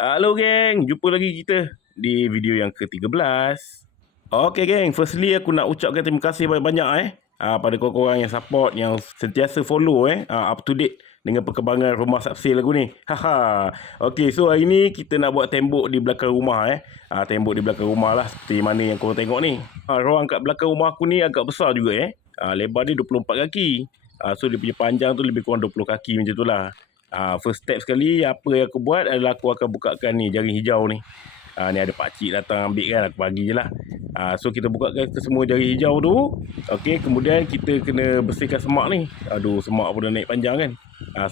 Halo geng, jumpa lagi kita di video yang ke-13. Okey geng, firstly aku nak ucapkan terima kasih banyak-banyak pada korang-korang yang support, yang sentiasa follow up to date dengan perkembangan rumah subsale aku ni. Haha. Okey, so hari ni kita nak buat tembok di belakang rumah tembok di belakang rumah lah seperti mana yang korang tengok ni. Ruang kat belakang rumah aku ni agak besar juga lebar dia 24 kaki. So dia punya panjang tu lebih kurang 20 kaki macam tu lah. First step sekali apa yang aku buat adalah aku akan bukakan ni jaring hijau ni. Ni ada pakcik datang ambil kan, aku bagi je lah. So kita bukakan ke semua jaring hijau tu. Okey, kemudian kita kena bersihkan semak ni. Aduh, semak pun dah naik panjang kan.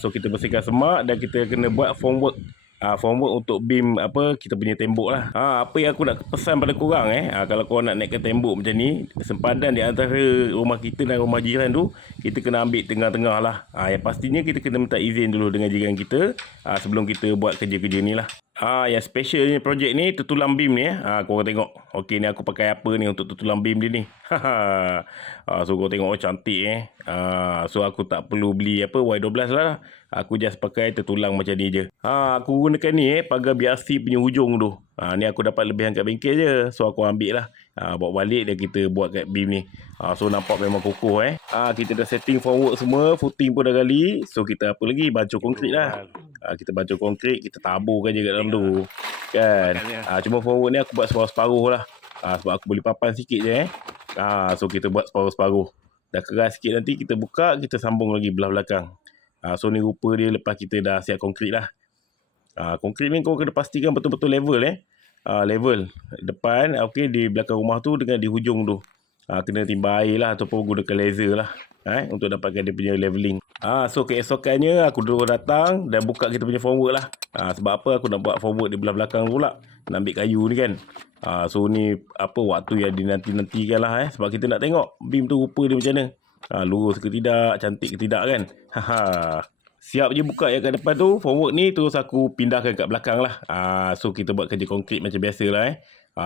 So kita bersihkan semak dan kita kena buat formwork. Formwork untuk beam kita punya tembok lah. Apa yang aku nak pesan pada korang kalau korang nak naikkan tembok macam ni, sempadan di antara rumah kita dan rumah jiran tu, kita kena ambil tengah-tengah lah. Yang pastinya kita kena minta izin dulu dengan jiran kita sebelum kita buat kerja-kerja ni lah. Yang special ni projek ni tutulang beam ni korang tengok. Okey, ni aku pakai apa ni untuk tutulang beam dia ni. So korang tengok cantik so aku tak perlu beli Y12 lah. Aku just pakai tertulang macam ni je. Aku gunakan ni pagar BRC punya hujung tu. Ni aku dapat lebihan kat bengkel je. So aku ambil lah. Bawa balik dan kita buat kat beam ni. So nampak memang kokoh kita dah setting formwork semua, footing pun dah gali. So kita apa lagi, bacur konkrit lah. Kita bacur konkrit, kita taburkan je kat dalam tu kan. Cuma formwork ni aku buat separuh-separuh lah. Sebab aku boleh papan sikit je so kita buat separuh-separuh. Dah keras sikit nanti kita buka, kita sambung lagi belah belakang. So ni rupa dia lepas kita dah siap konkrit lah. Konkrit ni kau kena pastikan betul-betul level level depan di belakang rumah tu dengan di hujung tu. Kena timba air lah ataupun gunakan laser lah untuk dapatkan dia punya leveling. So keesokannya aku dulu datang dan buka kita punya formwork lah. Sebab apa aku nak buat formwork di belah belakang pula, nak ambil kayu ni kan. So ni waktu yang dinanti-nantikan lah sebab kita nak tengok beam tu rupa dia macam mana. Lurus ke tidak, cantik ke tidak kan. Siap je buka yang kat depan tu, formwork ni terus aku pindahkan kat belakang lah. So kita buat kerja konkrit macam biasa lah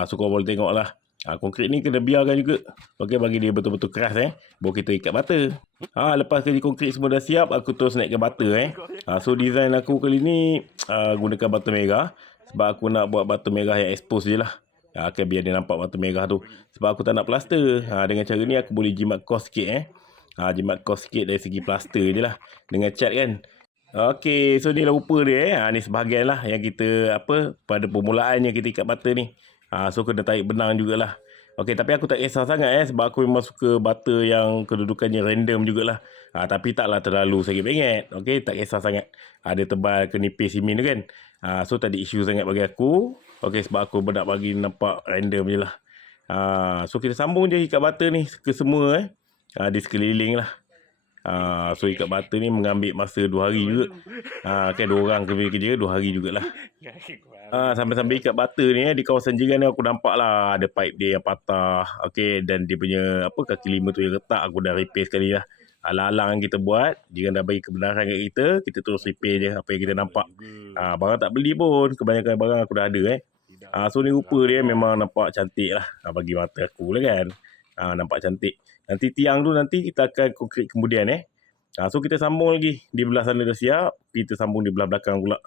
so kau boleh tengok lah. Konkrit ni kena biarkan juga. Okey, bagi dia betul-betul keras baru kita ikat bata. Lepas kerja konkrit semua dah siap, aku terus naikkan bata So design aku kali ni gunakan bata merah. Sebab aku nak buat bata merah yang expose je lah. Biar dia nampak bata merah tu. Sebab aku tak nak plaster. Dengan cara ni aku boleh jimat kos sikit jimat kos sikit dari segi plaster je lah. Dengan cat kan. Okey, so ni lah rupa dia ni sebahagian lah yang kita pada permulaannya kita ikat bata ni. So kena tarik benang jugalah. Okey, tapi aku tak kisah sangat sebab aku memang suka bata yang kedudukannya random jugalah. Tapi taklah terlalu sakit bengek. Okey, tak kisah sangat. Ada tebal ke nipis simin tu kan. So tak ada isu sangat bagi aku. Okey, sebab aku nak bagi nampak random je lah. So kita sambung je ikat bata ni ke semua di sekeliling lah. So ikat bata ni mengambil masa 2 hari juga. Kan 2 orang kerja 2 hari jugalah. Sambil-sambil ikat bata ni di kawasan jiran ni aku nampak lah ada pipe dia yang patah. Okey, dan dia punya kaki lima tu yang retak aku dah repair sekali lah. Alang-alang kita buat, jiran dah bagi kebenaran kat kita terus repair je apa yang kita nampak. Barang tak beli pun, kebanyakan barang aku dah ada So ni rupa dia memang nampak cantik lah bagi mata aku lah kan. Nampak cantik. Nanti tiang tu nanti kita akan konkrit kemudian So kita sambung lagi. Di belah sana dah siap, kita sambung di belah belakang pula.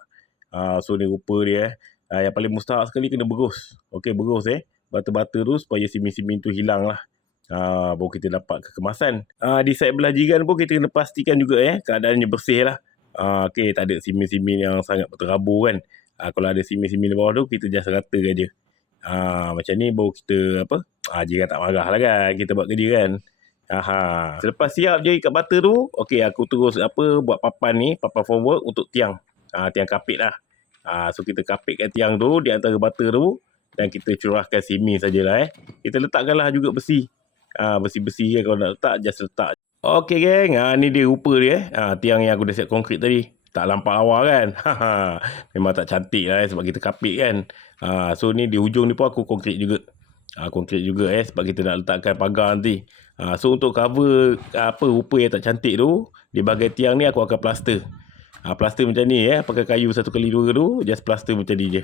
So ni rupa dia yang paling mustahak sekali kena berus. Okey, berus bata-bata tu supaya simin-simin tu hilang lah. Baru kita dapat kekemasan. Di side belah jiran pun kita kena pastikan juga keadaannya bersih lah. Okey, tak ada simin-simin yang sangat berterabur kan. Kalau ada simin-simin di bawah tu kita just ratakan je. Macam ni baru kita jiran tak marah lah kan kita buat kerja kan. Selepas siap je ikat bata tu, okey aku terus buat papan ni, papan formwork untuk tiang. Tiang kapit lah. So kita kapitkan tiang tu di antara bata tu dan kita curahkan simin sajalah Kita letakkanlah juga besi. Besi-besi kan kalau nak letak just letak. Okey geng, ni dia rupa dia tiang yang aku dah siap konkrit tadi. Tak lampak lawa kan. Memang tak cantik lah sebab kita kapit kan. So ni di hujung ni pun aku konkrit juga. Konkrit juga sebab kita nak letakkan pagar nanti. So untuk cover rupa yang tak cantik tu, di bahagian tiang ni aku akan plaster. Plaster macam ni pakai kayu 1x2 tu, just plaster macam ni je.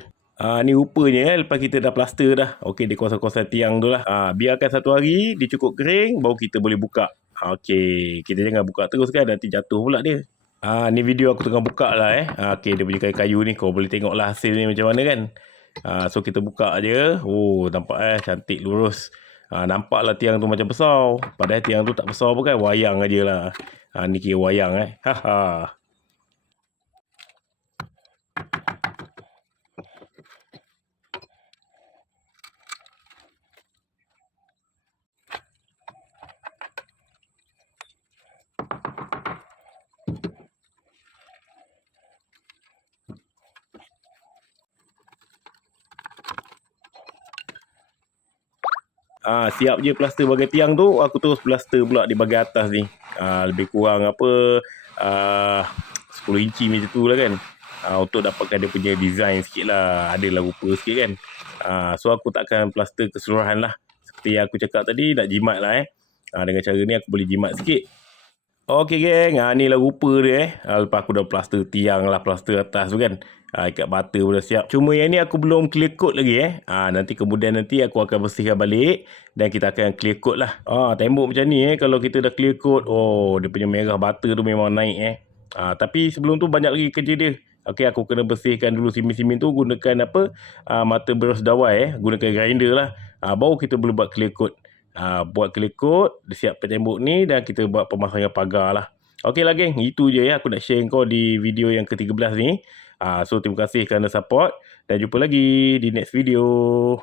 Ni rupanya lepas kita dah plaster dah. Okey, di kawasan-kawasan tiang tu lah. Biarkan 1 hari dia cukup kering baru kita boleh buka. Okey, kita jangan buka terus kan nanti jatuh pula dia. Ni video aku tengah buka lah okey, dia punya kayu-kayu ni kau boleh tengok lah hasil ni macam mana kan. So kita buka je. Oh, nampak cantik lurus. Nampak lah tiang tu macam besar. Padahal tiang tu tak besar pun kan, wayang aja lah. Ni kira wayang Haha. Siap je plaster bahagian tiang tu, aku terus plaster pula di bahagian atas ni. Lebih kurang uh, 10 inci macam tu lah kan. Untuk dapatkan dia punya design sikit lah, adalah rupa sikit kan. So aku takkan plaster keseluruhan lah. Seperti yang aku cakap tadi, nak jimat lah dengan cara ni aku boleh jimat sikit. Okey geng, ni lah rupa dia lepas aku dah plaster tiang lah, plaster atas tu kan. Ikat bata pun dah siap. Cuma yang ni aku belum clear coat lagi nanti kemudian aku akan bersihkan balik dan kita akan clear coat lah. Tembok macam ni kalau kita dah clear coat, dia punya merah bata tu memang naik tapi sebelum tu banyak lagi kerja dia. Okey, aku kena bersihkan dulu simin-simin tu gunakan mata berus dawai gunakan grinder lah. Baru kita boleh buat clear coat. Buat clear coat, siapkan tembok ni dan kita buat pemasangan pagar lah. Okey lah geng, itu je aku nak share kau di video yang ke-13 ni. So terima kasih kerana support dan jumpa lagi di next video.